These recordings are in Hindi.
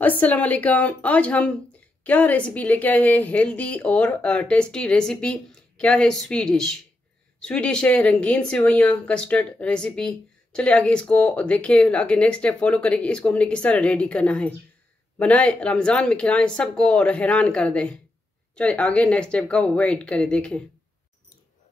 अस्सलाम वालेकुम। आज हम क्या रेसिपी लेके आए हैं, हेल्दी और टेस्टी रेसिपी। क्या है? स्वीडिश है, रंगीन सेवइयाँ कस्टर्ड रेसिपी। चलिए आगे इसको देखें, आगे नेक्स्ट स्टेप फॉलो करेंगे। इसको हमने किस तरह रेडी करना है, बनाए रमज़ान में खिलाएं सबको और हैरान कर दें। चलिए आगे नेक्स्ट स्टेप का वेट करें, देखें।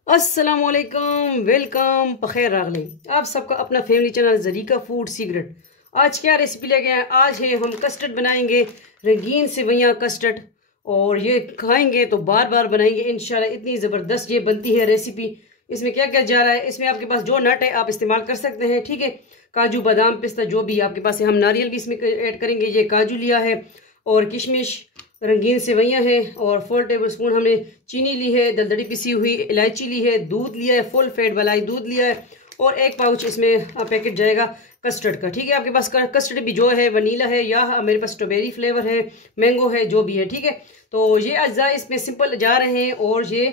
अस्सलाम वालेकुम, वेलकम, बखैर रागले आप सबका अपना family channel Zarika food secret. आज क्या रेसिपी ले गए हैं? आज है हम कस्टर्ड बनाएंगे, रंगीन सेवइयाँ कस्टर्ड। और ये खाएंगे तो बार बार बनाएंगे इंशाल्लाह। इतनी ज़बरदस्त ये बनती है रेसिपी। इसमें क्या क्या जा रहा है, इसमें आपके पास जो नट है आप इस्तेमाल कर सकते हैं, ठीक है। काजू बादाम पिस्ता जो भी आपके पास है। हम नारियल भी इसमें ऐड करेंगे। ये काजू लिया है और किशमिश, रंगीन सेवइयाँ हैं और 4 टेबल स्पून हमने चीनी ली है, दलदली पिसी हुई इलायची ली है, दूध लिया है, फुल फैट वाला दूध लिया है और 1 पाउच इसमें पैकेट जाएगा कस्टर्ड का, ठीक है। आपके पास कस्टर्ड भी जो है वनीला है या मेरे पास स्ट्रॉबेरी फ्लेवर है, मैंगो है, जो भी है, ठीक है। तो ये अज्जा इसमें सिंपल जा रहे हैं। और ये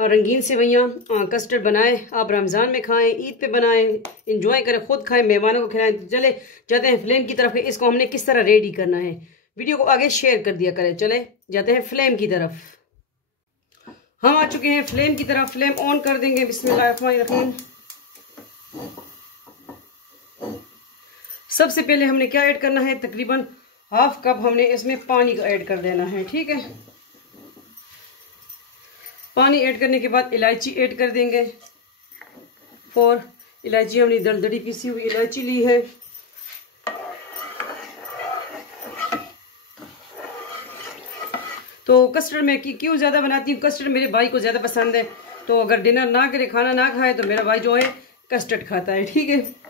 रंगीन सेवइयाँ कस्टर्ड बनाएं, आप रमज़ान में खाएं, ईद पे बनाएं, इंजॉय करें, खुद खाएं, मेहमानों को खिलाएं। तो चले जाते हैं फ्लेम की तरफ। इसको हमने किस तरह रेडी करना है, वीडियो को आगे शेयर कर दिया करें। चले जाते हैं फ्लेम की तरफ। हम आ चुके हैं फ्लेम की तरफ। फ्लेम ऑन कर देंगे। बिस्मिल्लाहिर्रहमानिर्रहीम। सबसे पहले हमने क्या ऐड करना है, तकरीबन 1/2 कप हमने इसमें पानी का ऐड कर देना है, ठीक है। पानी ऐड करने के बाद इलायची ऐड कर देंगे। 4 इलायची हमने दलदली पीसी हुई इलायची ली है। तो कस्टर्ड में क्यों ज़्यादा बनाती हूँ, कस्टर्ड मेरे भाई को ज़्यादा पसंद है। तो अगर डिनर ना करे, खाना ना खाए, तो मेरा भाई जो है कस्टर्ड खाता है, ठीक है।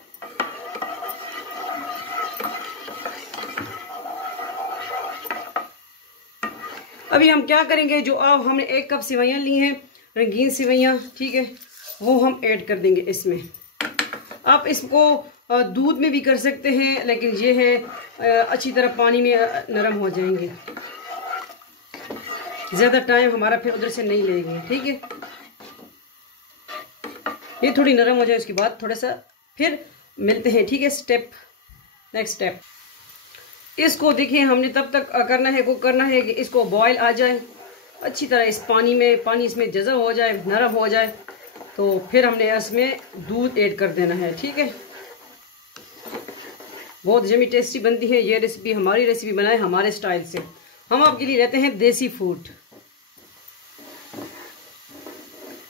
अभी हम क्या करेंगे, जो अब हमने 1 कप सेवइयाँ ली हैं, रंगीन सेवइयाँ, ठीक है, वो हम ऐड कर देंगे इसमें। आप इसको दूध में भी कर सकते हैं, लेकिन ये है अच्छी तरह पानी में नरम हो जाएंगे। ज़्यादा टाइम हमारा फिर उधर से नहीं लेंगे, ठीक है। ये थोड़ी नरम हो जाए, उसके बाद थोड़ा सा फिर मिलते हैं, ठीक है। नेक्स्ट स्टेप इसको देखिए, हमने तब तक करना है, कुक करना है कि इसको बॉयल आ जाए अच्छी तरह इस पानी में, पानी इसमें जज़ब हो जाए, नरम हो जाए। तो फिर हमने इसमें दूध ऐड कर देना है, ठीक है। बहुत जमी टेस्टी बनती है ये रेसिपी। हमारी रेसिपी बनाए हमारे स्टाइल से। हम आपके लिए लेते हैं देसी फूड।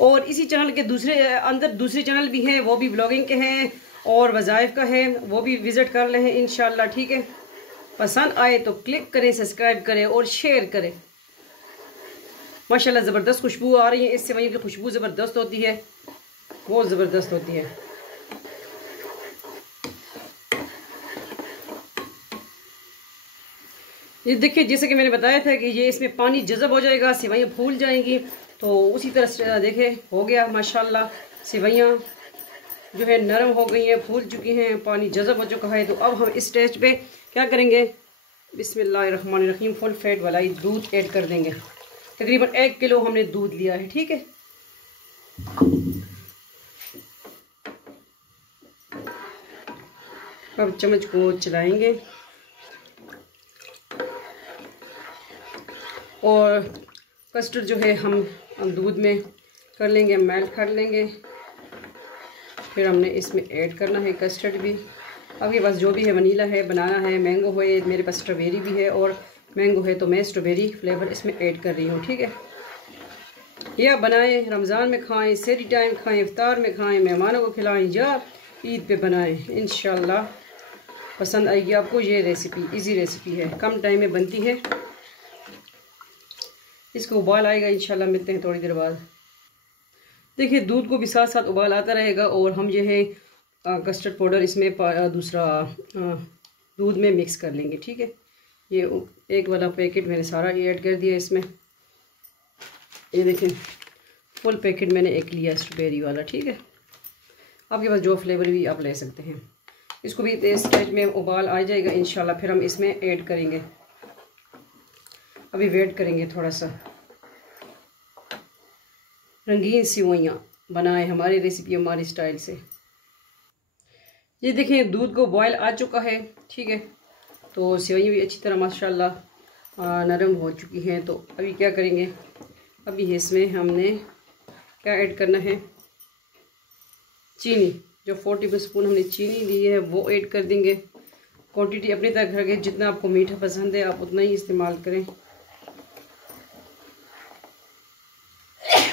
और इसी चैनल के दूसरे चैनल भी हैं, वो भी ब्लॉगिंग के हैं और वज़ाइफ का है, वो भी विज़िट कर लें इंशाल्लाह, ठीक है। पसंद आए तो क्लिक करें, सब्सक्राइब करें और शेयर करें। माशाल्लाह ज़बरदस्त खुशबू आ रही है। इस सेवइयों की खुशबू ज़बरदस्त होती है, बहुत ज़बरदस्त होती है। ये देखिए, जैसे कि मैंने बताया था कि ये इसमें पानी जज़ब हो जाएगा, सेवइयाँ फूल जाएंगी। तो उसी तरह से देखे हो गया माशाल्लाह। सेवइयाँ जो है नरम हो गई हैं, फूल चुकी हैं, पानी जज़ब हो चुका है। तो अब हम इस स्टेज पे क्या करेंगे, बिस्मिल्लाहिर्रहमानिर्रहीम, फुल फैट वाला दूध ऐड कर देंगे। तकरीबन 1 किलो हमने दूध लिया है, ठीक है। अब चम्मच को चलाएंगे और कस्टर्ड जो है हम दूध में कर लेंगे, मेल्ट कर लेंगे। फिर हमने इसमें ऐड करना है कस्टर्ड भी। आपके पास जो भी है, वनीला है, बनाना है, मैंगो है, मेरे पास स्ट्रॉबेरी भी है और मैंगो है, तो मैं स्ट्रॉबेरी फ्लेवर इसमें ऐड कर रही हूँ, ठीक है। ये आप बनाएं, रमज़ान में खाएं, सेहरी टाइम खाएं, इफ्तार में खाएं, मेहमानों को खिलाएं या ईद पे बनाएं। इंशाल्लाह पसंद आएगी आपको ये रेसिपी। इजी रेसिपी है, कम टाइम में बनती है। इसको उबाल आएगा इंशाल्लाह, मिलते हैं थोड़ी देर बाद। देखिए दूध को भी साथ साथ उबाल आता रहेगा और हम जो है कस्टर्ड पाउडर इसमें दूसरा दूध में मिक्स कर लेंगे, ठीक है। ये 1 वाला पैकेट मैंने सारा ऐड कर दिया इसमें। ये देखें, फुल पैकेट मैंने 1 लिया स्ट्रॉबेरी वाला, ठीक है। आपके पास जो फ्लेवर भी आप ले सकते हैं। इसको भी इस स्टेज में उबाल आ जाएगा इंशाल्लाह, फिर हम इसमें ऐड करेंगे। अभी वेट करेंगे थोड़ा सा। रंगीन सेवइयाँ बनाए हमारी रेसिपी, हमारी स्टाइल से। ये देखें दूध को बॉयल आ चुका है, ठीक है। तो सेवइयाँ भी अच्छी तरह माशाल्लाह नरम हो चुकी हैं। तो अभी क्या करेंगे, अभी इसमें हमने क्या ऐड करना है, चीनी। जो 40 स्पून हमने चीनी ली है वो ऐड कर देंगे। क्वांटिटी अपने तक रखें, जितना आपको मीठा पसंद है आप उतना ही इस्तेमाल करें।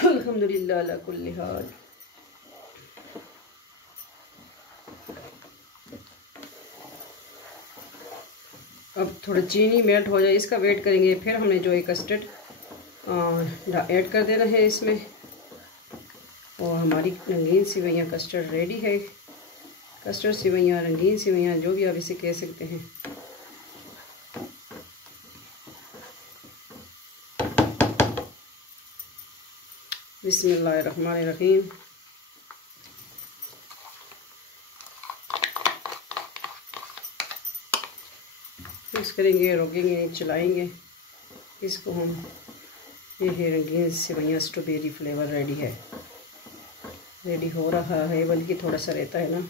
अल्हम्दुलिल्लाह अला कुल्ली हाल। अब थोड़ा चीनी मेल्ट हो जाए, इसका वेट करेंगे। फिर हमने जो एक कस्टर्ड ऐड कर देना है इसमें, और हमारी रंगीन सेवइयाँ कस्टर्ड रेडी है। कस्टर्ड सेवइयाँ, रंगीन सेवइयाँ, जो भी आप इसे कह सकते हैं। बिस्मिल्लाहिर्रहमानिर्रहीम। मिक्स करेंगे, रोकेंगे, चलाएंगे इसको हम। ये है रंगीन सेवइयाँ स्ट्रॉबेरी फ्लेवर रेडी है, रेडी हो रहा है, बल्कि थोड़ा सा रहता है ना।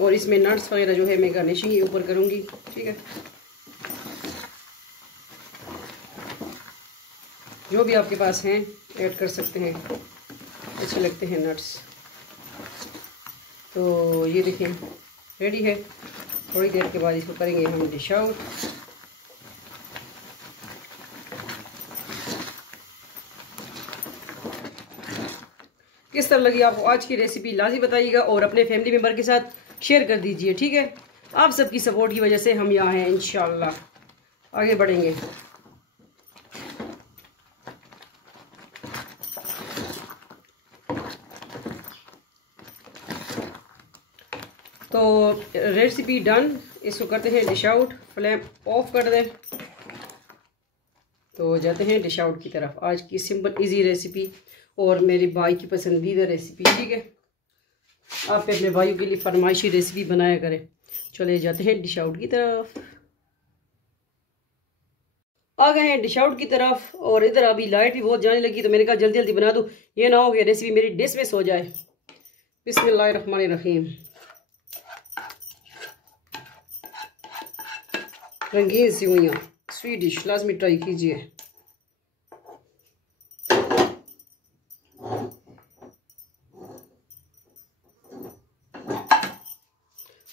और इसमें नट्स वगैरह जो है मैं गार्निशिंग के ऊपर करूँगी, ठीक है। जो भी आपके पास हैं ऐड कर सकते हैं, अच्छे लगते हैं नट्स। तो ये देखें रेडी है। थोड़ी देर के बाद इसको करेंगे हम डिश आउट। किस तरह लगी आपको आज की रेसिपी लाज़िम बताइएगा, और अपने फैमिली मेम्बर के साथ शेयर कर दीजिए, ठीक है। आप सबकी सपोर्ट की वजह से हम यहाँ हैं, इंशाल्लाह आगे बढ़ेंगे। तो रेसिपी डन, इसको करते हैं डिश आउट। फ्लेम ऑफ कर दें, तो जाते हैं डिश आउट की तरफ। आज की सिंपल इजी रेसिपी और मेरे भाई की पसंदीदा रेसिपी, ठीक है। आप अपने भाइयों के लिए फरमाइशी रेसिपी बनाया करें। चले जाते हैं डिश आउट की तरफ। आ गए हैं डिश आउट की तरफ, और इधर अभी लाइट भी बहुत जाने लगी, तो मैंने कहा जल्दी जल्दी बना दूं, ये ना हो कि रेसिपी मेरी डिश मिस हो जाए। बिस्मिल्लाहिर्रहमानिर्रहीम। रंगीन सेवइयाँ स्वीट डिश लाजमी ट्राई कीजिए।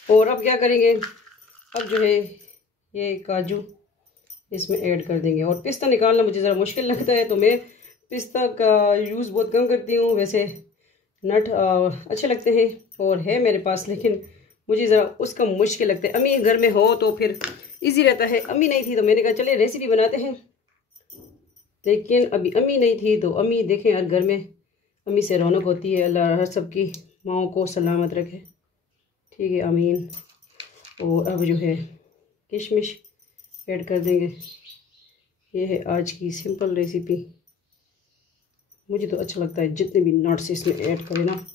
और अब क्या करेंगे, अब जो है ये काजू इसमें ऐड कर देंगे। और पिस्ता निकालना मुझे ज़रा मुश्किल लगता है, तो मैं पिस्ता का यूज़ बहुत कम करती हूँ। वैसे नट अच्छे लगते हैं और है मेरे पास, लेकिन मुझे ज़रा उसका मुश्किल लगता है। अम्मी घर में हो तो फिर इजी रहता है। अम्मी नहीं थी तो मैंने कहा चले रेसिपी बनाते हैं, लेकिन अभी अम्मी नहीं थी। तो अम्मी देखें, हर घर में अम्मी से रौनक होती है। अल्लाह हर सबकी माओं को सलामत रखे, ठीक है, आमीन। और अब जो है किशमिश ऐड कर देंगे। ये है आज की सिंपल रेसिपी। मुझे तो अच्छा लगता है जितने भी नट्स इसमें ऐड करें ना।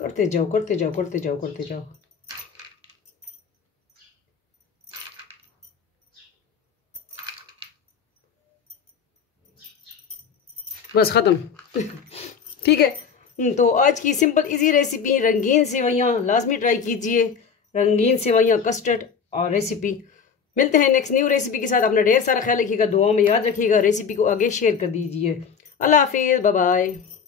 करते जाओ करते जाओ करते जाओ करते जाओ। बस ख़त्म। ठीक है, तो आज की सिंपल इजी रेसिपी रंगीन सेवइयाँ लाजमी ट्राई कीजिए। रंगीन सेवइयाँ कस्टर्ड और रेसिपी। मिलते हैं नेक्स्ट न्यू रेसिपी के साथ। अपना ढेर सारा ख्याल रखिएगा, दुआओं में याद रखिएगा। रेसिपी को आगे शेयर कर दीजिए। अल्लाह हाफिज़, बाय बाय।